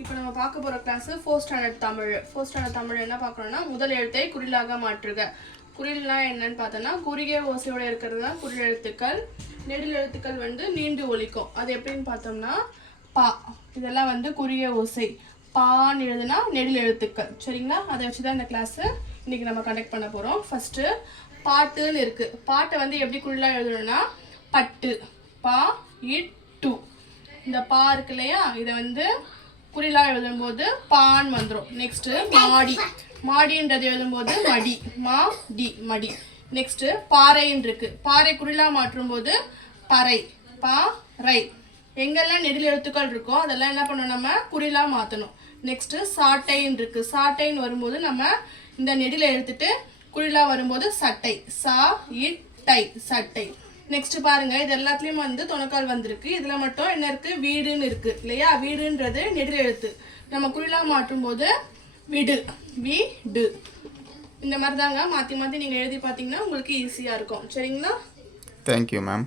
இப்போ நம்ம பார்க்க போகிற class 4th standard Tamil. 4th standard Tamil என்ன பார்க்கணும்னா முதல் எழுத்தை குறிலாக மாற்றுக. குறில்லாம் என்னன்னு பார்த்தோன்னா குறுகிய ஓசையோட இருக்கிறது தான் குறில் எழுத்துக்கள். நெடில் எழுத்துக்கள் வந்து நீண்டு ஒலிக்கும். அது எப்படின்னு பார்த்தோம்னா பா, இதெல்லாம் வந்து குறுகிய ஓசை. பான்னு எழுதுனா நெடில் எழுத்துக்கள். சரிங்களா? அதை வச்சு தான் இந்த கிளாஸு இன்றைக்கி நம்ம கண்டக்ட் பண்ண போகிறோம். ஃபஸ்ட்டு பாட்டுன்னு இருக்குது. பாட்டை வந்து எப்படி குறிலாக எழுதணும்னா பட்டு, பா இட்டு. இந்த பா இருக்கு இல்லையா, இதை வந்து குறிலாக எழுதும்போது பான் வந்துடும். நெக்ஸ்ட்டு மாடி, மாடின்றது எழுதும்போது மடி, மா டி மடி. நெக்ஸ்ட்டு பாறைன்னு இருக்கு. பாறை குறிலாக மாற்றும் போது பறை, பா ரை. எங்கெல்லாம் நெடில் எழுத்துக்கள் இருக்கோ அதெல்லாம் என்ன பண்ணணும், நம்ம குறிலாக மாற்றணும். நெக்ஸ்ட்டு சாட்டைன்னு இருக்கு. சாட்டைன்னு வரும்போது நம்ம இந்த நெடில் எழுத்துட்டு குறிலாக வரும்போது சட்டை, சா இட்டை சட்டை. நெக்ஸ்ட் பாருங்க, இது எல்லாத்துலயும் வந்து தொணக்கால் வந்திருக்கு. இதுல மட்டும் என்ன இருக்கு, வீடுன்னு இருக்கு இல்லையா? வீடுன்றது நெடில் எழுத்து. நம்ம குறிலா மாற்றும் போது விடு, வீடு. இந்த மாதிரி தாங்க மாற்றி மாற்றி நீங்கள் எழுதி பார்த்தீங்கன்னா உங்களுக்கு ஈஸியாக இருக்கும். சரிங்களா? Thank you ma'am.